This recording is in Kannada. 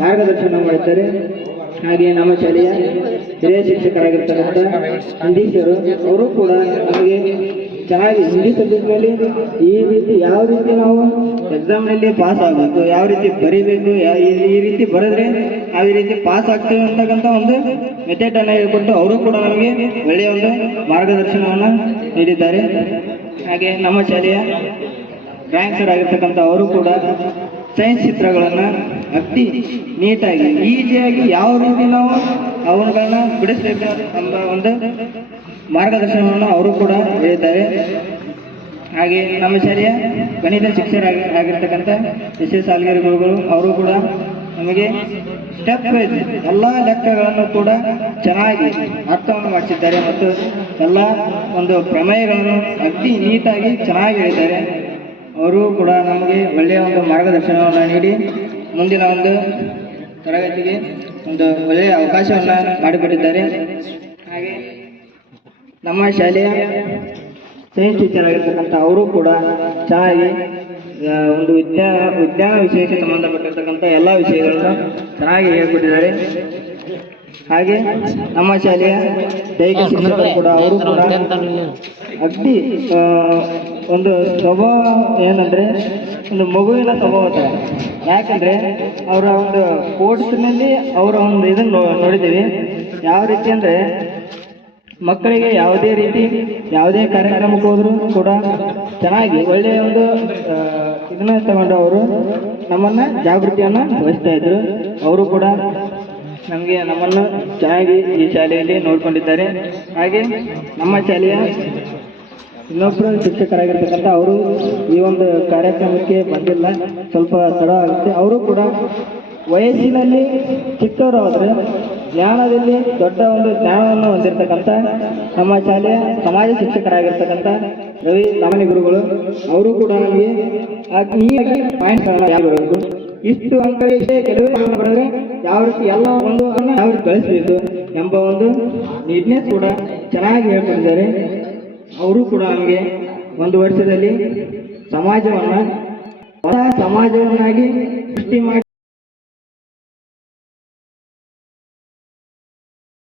ಮಾರ್ಗದರ್ಶನ ಮಾಡುತ್ತಾರೆ. ಹಾಗೆ ನಮ್ಮ ಶಾಲೆಯ ಹಿರಿಯ ಶಿಕ್ಷಕರಾಗಿರ್ತಕ್ಕಂಥ ಹಿಂದೀಶರು ಅವರು ಕೂಡ ನಮಗೆ ಚೆನ್ನಾಗಿ ಹಿಂದಿ ಸಬ್ಜೆಕ್ಟ್ನಲ್ಲಿ ಈ ರೀತಿ ಯಾವ ರೀತಿ ನಾವು ಎಕ್ಸಾಮ್ನಲ್ಲಿ ಪಾಸ್ ಆಗಬೇಕು, ಯಾವ ರೀತಿ ಬರೀಬೇಕು, ಈ ರೀತಿ ಬರೆದ್ರೆ ಯಾವ ರೀತಿ ಪಾಸ್ ಆಗ್ತೇವೆ ಅಂತಕ್ಕಂಥ ಒಂದು ಮೆಥಡನ್ನು ಹೇಳ್ಕೊಟ್ಟು ಅವರು ಕೂಡ ನಮಗೆ ಒಳ್ಳೆಯ ಒಂದು ಮಾರ್ಗದರ್ಶನವನ್ನು ನೀಡಿದ್ದಾರೆ. ಹಾಗೆ ನಮ್ಮ ಶಾಲೆಯ ಡ್ರಾಯಿಂಗ್ ಸರ್ ಆಗಿರ್ತಕ್ಕಂಥ ಅವರು ಕೂಡ ಸೈನ್ಸ್ ಚಿತ್ರಗಳನ್ನು ಅತಿ ನೀಟಾಗಿ ಈಸಿಯಾಗಿ ಯಾವ ರೀತಿ ನಾವು ಅವುಗಳನ್ನ ಬಿಡಿಸಬೇಕು ಎಂಬ ಒಂದು ಮಾರ್ಗದರ್ಶನವನ್ನು ಅವರು ಕೂಡ ಹೇಳಿದ್ದಾರೆ. ಹಾಗೆ ನಮ್ಮ ಶಾಲೆಯ ಗಣಿತ ಶಿಕ್ಷಕರಾಗಿರ್ತಕ್ಕಂಥ ಎಸ್ ಆಲ್ಗೇರಿ ಗುರುಗಳು ಅವರು ಕೂಡ ನಮಗೆ ಸ್ಟೆಪ್ ವೈಸ್ ಎಲ್ಲ ಲೆಕ್ಕಗಳನ್ನು ಕೂಡ ಚೆನ್ನಾಗಿ ಅರ್ಥವನ್ನು ಮಾಡಿಸಿದ್ದಾರೆ ಮತ್ತು ಎಲ್ಲ ಒಂದು ಪ್ರಮೇಯಗಳನ್ನು ಅತಿ ನೀಟಾಗಿ ಚೆನ್ನಾಗಿ ಹೇಳಿದ್ದಾರೆ. ಅವರು ಕೂಡ ನಮಗೆ ಒಳ್ಳೆಯ ಒಂದು ಮಾರ್ಗದರ್ಶನವನ್ನು ನೀಡಿ ಮುಂದಿನ ಒಂದು ತರಗತಿಗೆ ಒಂದು ಒಳ್ಳೆಯ ಅವಕಾಶವನ್ನು ಮಾಡಿಕೊಟ್ಟಿದ್ದಾರೆ. ಹಾಗೆ ನಮ್ಮ ಶಾಲೆಯ ಸೈನ್ಸ್ ಟೀಚರ್ ಆಗಿರ್ತಕ್ಕಂಥ ಅವರು ಕೂಡ ಚೆನ್ನಾಗಿ ಒಂದು ವಿಜ್ಞಾನ ವಿಷಯಕ್ಕೆ ಸಂಬಂಧಪಟ್ಟಿರ್ತಕ್ಕಂಥ ಎಲ್ಲ ವಿಷಯಗಳನ್ನು ಚೆನ್ನಾಗಿ ಹೇಳ್ಕೊಟ್ಟಿದ್ದಾರೆ. ಹಾಗೆ ನಮ್ಮ ಶಾಲೆಯ ದೈಹಿಕ ಶಿಕ್ಷಕರು ಕೂಡ ಅವರು ಕೂಡ ಅಗ್ದಿ ಒಂದು ಸ್ವಭಾವ ಏನಂದರೆ ಒಂದು ಮಗುವಿನ ಸ್ವಭಾವ ಥರ. ಯಾಕಂದರೆ ಅವರ ಒಂದು ಕೋರ್ಸ್ನಲ್ಲಿ ಅವರ ಒಂದು ಇದನ್ನು ನೋಡಿದ್ದೀವಿ. ಯಾವ ರೀತಿ ಅಂದರೆ ಮಕ್ಕಳಿಗೆ ಯಾವುದೇ ರೀತಿ ಯಾವುದೇ ಕಾರ್ಯಕ್ರಮಕ್ಕೆ ಹೋದರೂ ಕೂಡ ಚೆನ್ನಾಗಿ ಒಳ್ಳೆಯ ಒಂದು ಇದನ್ನು ತಗೊಂಡು ಅವರು ನಮ್ಮನ್ನು ಜಾಗೃತಿಯನ್ನು ವಹಿಸ್ತಾ ಇದ್ರು. ಅವರು ಕೂಡ ನಮ್ಮನ್ನು ಚೆನ್ನಾಗಿ ಈ ಶಾಲೆಯಲ್ಲಿ ನೋಡಿಕೊಂಡಿದ್ದಾರೆ. ಹಾಗೆ ನಮ್ಮ ಶಾಲೆಯ ಇನ್ನೊಬ್ಬರು ಶಿಕ್ಷಕರಾಗಿರ್ತಕ್ಕಂಥ ಅವರು ಈ ಒಂದು ಕಾರ್ಯಕ್ರಮಕ್ಕೆ ಬಂದಿಲ್ಲ, ಸ್ವಲ್ಪ ತಡ ಆಗುತ್ತೆ. ಅವರು ಕೂಡ ವಯಸ್ಸಿನಲ್ಲಿ ಚಿಕ್ಕವರು ಆದರೆ ಜ್ಞಾನದಲ್ಲಿ ದೊಡ್ಡ ಒಂದು ಜ್ಞಾನವನ್ನು ಹೊಂದಿರತಕ್ಕಂಥ ನಮ್ಮ ಶಾಲೆಯ ಸಮಾಜ ಶಿಕ್ಷಕರಾಗಿರ್ತಕ್ಕಂಥ ರವಿ ಲಾಮಣಿ ಗುರುಗಳು ಅವರು ಕೂಡ ನಮಗೆ ನೀಟಾಗಿ ಪಾಯಿಂಟ್ಗಳನ್ನು ಯಾವ ಬರಬೇಕು, ಇಷ್ಟು ಅಂಕಗಳಿಗೆ ಕೆಲವೇ ಬರೆದ್ರೆ ಯಾವ ರೀತಿ ಎಲ್ಲ ಒಂದು ಯಾವ ರೀತಿ ಗಳಿಸಬೇಕು ಎಂಬ ಒಂದು ನೀಟ್ನೆಸ್ ಕೂಡ ಚೆನ್ನಾಗಿ ಹೇಳ್ಕೊಂಡಿದ್ದಾರೆ. ಅವರು ಕೂಡ ನಮಗೆ ಒಂದು ವರ್ಷದಲ್ಲಿ ಸಮಾಜವನ್ನಾಗಿ ಸೃಷ್ಟಿ ಮಾಡಿ